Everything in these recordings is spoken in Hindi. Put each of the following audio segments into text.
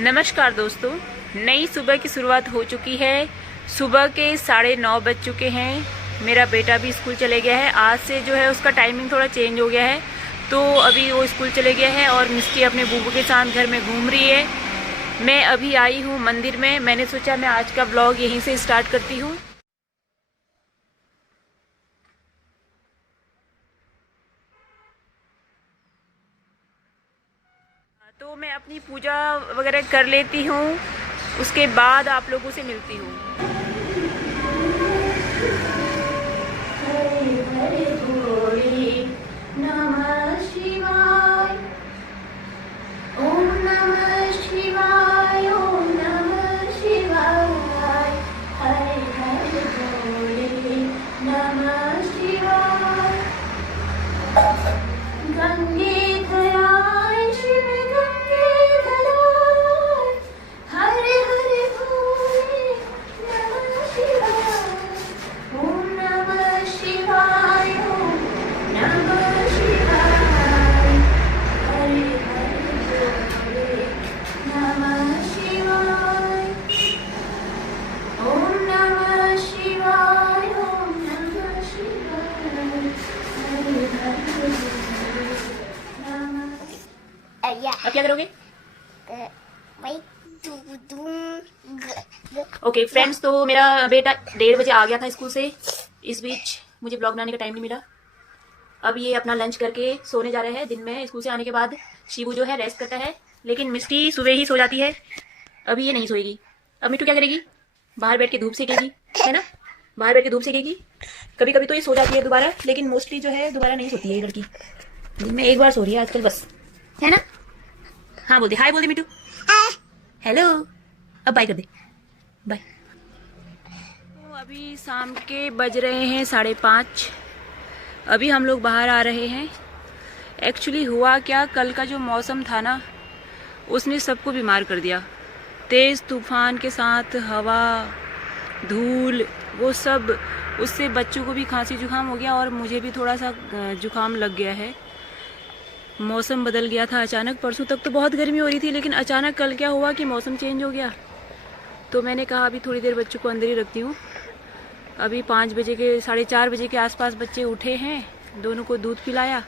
नमस्कार दोस्तों, नई सुबह की शुरुआत हो चुकी है। सुबह के 9:30 बज चुके हैं। मेरा बेटा भी स्कूल चले गया है। आज से जो है उसका टाइमिंग थोड़ा चेंज हो गया है, तो अभी वो स्कूल चले गया है और मिस्टी अपने बूबू के साथ घर में घूम रही है। मैं अभी आई हूँ मंदिर में। मैंने सोचा मैं आज का ब्लॉग यहीं से स्टार्ट करती हूँ। तो मैं अपनी पूजा वगैरह कर लेती हूँ, उसके बाद आप लोगों से मिलती हूँ। नमः शिवाय, ओम नमः शिवाय, ओम नमः शिवाय, हरे हरे भोले नमः शिवाय। गंगे धराय शिव गंगे धराय, हरे हरे भोले नमः शिवाय, ओम नमः शिवाय, ओम नमः शिवाय, हरे हरे भोले नमः शिवाय, ओम नमः शिवाय, ओम नमः शिवाय, हरे हरे भोले। अब क्या करोगे? ओके फ्रेंड्स, तो मेरा बेटा 1:30 बजे आ गया था स्कूल से। इस बीच मुझे ब्लॉग बनाने का टाइम नहीं मिला। अब ये अपना लंच करके सोने जा रहे हैं। दिन में स्कूल से आने के बाद शिवू जो है रेस्ट करता है, लेकिन मिस्टी सुबह ही सो जाती है। अभी ये नहीं सोएगी। अब मिट्टू क्या करेगी? बाहर बैठ के धूप सेकेगी, है ना? बाहर बैठ के धूप सेकेगी। कभी कभी तो ये सो जाती है दोबारा, लेकिन मोस्टली जो है दोबारा नहीं सोती है ये लड़की। दिन में एक बार सो रही है आजकल बस, है ना? हाँ बोल दे, हाय बोल दे मिट्टू, हेलो। अब बाय कर दे, बाय। तो अभी शाम के बज रहे हैं 5:30। अभी हम लोग बाहर आ रहे हैं। एक्चुअली हुआ क्या, कल का जो मौसम था ना, उसने सबको बीमार कर दिया। तेज़ तूफान के साथ हवा, धूल, वो सब, उससे बच्चों को भी खांसी जुकाम हो गया और मुझे भी थोड़ा सा जुकाम लग गया है। मौसम बदल गया था अचानक। परसों तक तो बहुत गर्मी हो रही थी, लेकिन अचानक कल क्या हुआ कि मौसम चेंज हो गया। तो मैंने कहा अभी थोड़ी देर बच्चों को अंदर ही रखती हूँ। अभी 5 बजे के 4:30 बजे के आसपास बच्चे उठे हैं। दोनों को दूध पिलाया।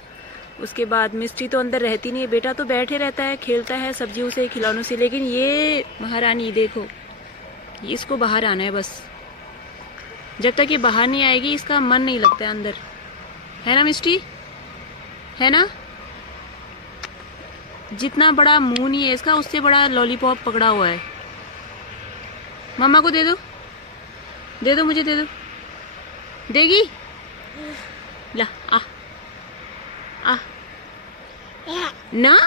उसके बाद मिस्टी तो अंदर रहती नहीं है, बेटा तो बैठे रहता है, खेलता है सब्जियों से, खिलौनों से। लेकिन ये महारानी देखो, इसको बाहर आना है बस। जब तक ये बाहर नहीं आएगी इसका मन नहीं लगता है अंदर, है ना मिस्टी? है ना? जितना बड़ा मुंह नहीं है इसका, उससे बड़ा लॉलीपॉप पकड़ा हुआ है। मम्मा को दे दो, दे दो, मुझे दे दो। देगी? ला आ आ ना।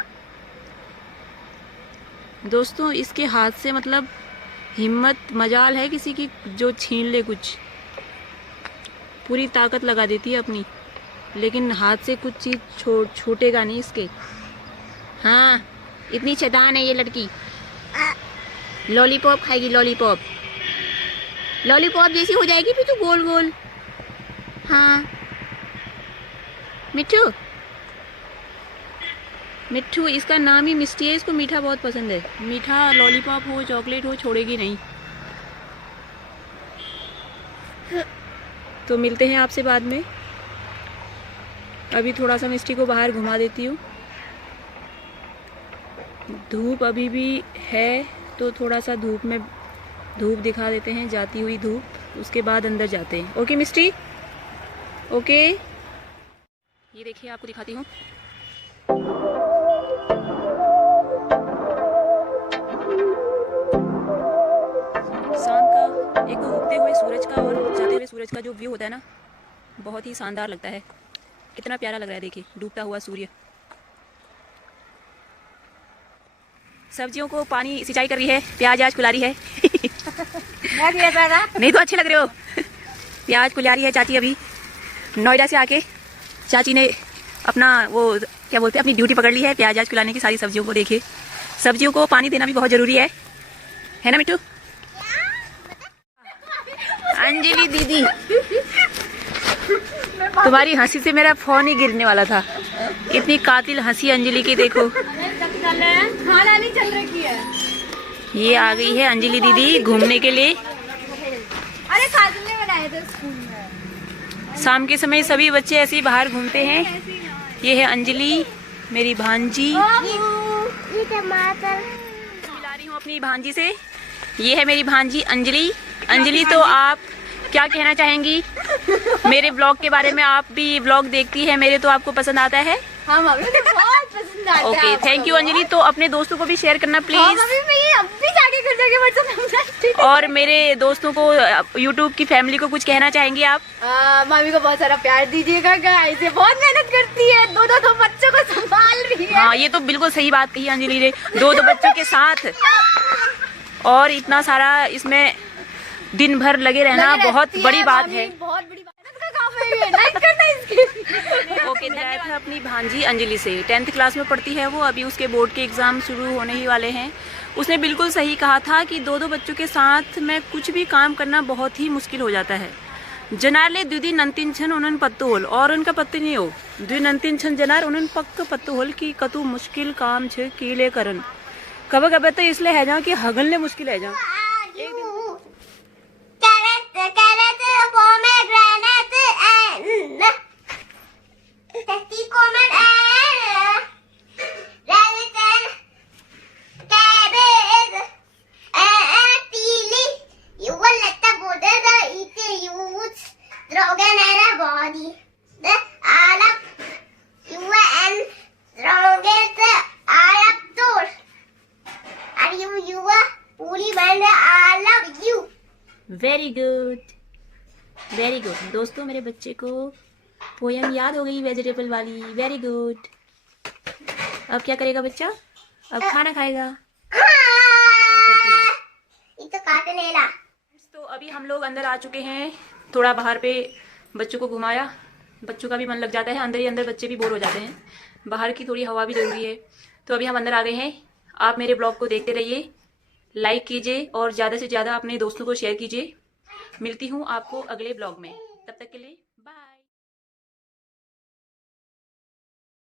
दोस्तों, इसके हाथ से मतलब हिम्मत मजाल है किसी की जो छीन ले कुछ। पूरी ताकत लगा देती है अपनी, लेकिन हाथ से कुछ चीज छूटेगा नहीं इसके। हाँ, इतनी शैतान है ये लड़की। लॉलीपॉप खाएगी, लॉलीपॉप। लॉलीपॉप जैसी हो जाएगी फिर तो गोल गोल। हाँ मिट्टू, मिट्टू इसका नाम ही मिस्टी है। इसको मीठा बहुत पसंद है। मीठा लॉलीपॉप हो, चॉकलेट हो, छोड़ेगी नहीं। तो मिलते हैं आपसे बाद में। अभी थोड़ा सा मिस्टी को बाहर घुमा देती हूँ। धूप अभी भी है, तो थोड़ा सा धूप में धूप दिखा देते हैं, जाती हुई धूप। उसके बाद अंदर जाते हैं। ओके मिस्टी, ओके। ये देखिए, आपको दिखाती हूँ। शाम का एक तो उगते हुए सूरज का और जाते हुए सूरज का जो व्यू होता है ना, बहुत ही शानदार लगता है। कितना प्यारा लग रहा है, देखिए डूबता हुआ सूर्य। सब्जियों को पानी सिंचाई कर रही है, प्याज आज कुला रही है। नहीं तो अच्छे लग रहे हो। प्याज कुला रही है चाची। अभी नोएडा से आके चाची ने अपना वो क्या बोलते हैं, अपनी ड्यूटी पकड़ ली है, प्याज आज कुलाने की। सारी सब्जियों को देखिए, सब्जियों को पानी देना भी बहुत जरूरी है ना मिट्टू? अंजलि दीदी, तुम्हारी हंसी से मेरा फोन ही गिरने वाला था। इतनी कातिल हंसी अंजलि की, देखो। खाना नहीं चल रही है। ये आ गई है अंजलि दीदी घूमने के लिए। अरे खाने बनाए थे स्कूल में। शाम के समय सभी बच्चे ऐसे ही बाहर घूमते हैं। ये है अंजलि मेरी भांजी। ये टमाटर मिला रही हूँ अपनी भांजी से। ये है मेरी भांजी अंजलि। अंजलि, तो आप क्या कहना चाहेंगी मेरे ब्लॉग के बारे में? आप भी ब्लॉग देखती है मेरे, तो आपको पसंद आता है? हाँ मम्मी, मुझे बहुत पसंद आता है। Okay, thank you Anjali. तो अपने दोस्तों को भी शेयर करना हाँ प्लीज। मम्मी, मैं ये अब भी जाके घर जाके WhatsApp और मेरे दोस्तों को, यूट्यूब की फैमिली को कुछ कहना चाहेंगे आप? मम्मी को बहुत सारा प्यार दीजिएगा गाइस, ये बहुत मेहनत करती है, दो बच्चों को संभाल रही है। हाँ, ये तो बिल्कुल सही बात कही अंजलि ने, दो बच्चों के साथ और इतना सारा इसमें दिन भर लगे रहना बहुत बड़ी बात है। बहुत बड़ी बात का काम है ये, लाइक करना इसकी। ओके, मिलाया था अपनी भांजी अंजलि से। 10th क्लास में पढ़ती है वो, अभी उसके बोर्ड के एग्जाम शुरू होने ही वाले हैं। उसने बिल्कुल सही कहा था कि दो बच्चों के साथ में कुछ भी काम करना बहुत ही मुश्किल हो जाता है। जनारले द्विदी नंतिन छन उन्हन पत्तो होल, और उनका पत्ते नहीं हो द्वि नंतिन छन जनार उन्हन पक्क पत्तो होल की कतु मुश्किल काम छे कीले करन। कब कब तो इसलिए है जाओ कि हगलने मुश्किल है जाओ। Very good, very good. दोस्तों, मेरे बच्चे को पोयम याद हो गई वेजिटेबल वाली। Very good. अब क्या करेगा बच्चा? अब खाना खाएगा। तो अभी हम लोग अंदर आ चुके हैं। थोड़ा बाहर पे बच्चों को घुमाया, बच्चों का भी मन लग जाता है। अंदर ही अंदर बच्चे भी बोर हो जाते हैं, बाहर की थोड़ी हवा भी जरूरी है। तो अभी हम अंदर आ गए हैं। आप मेरे ब्लॉग को देखते रहिए, लाइक कीजिए और ज़्यादा से ज़्यादा अपने दोस्तों को शेयर कीजिए। मिलती हूँ आपको अगले ब्लॉग में, तब तक के लिए।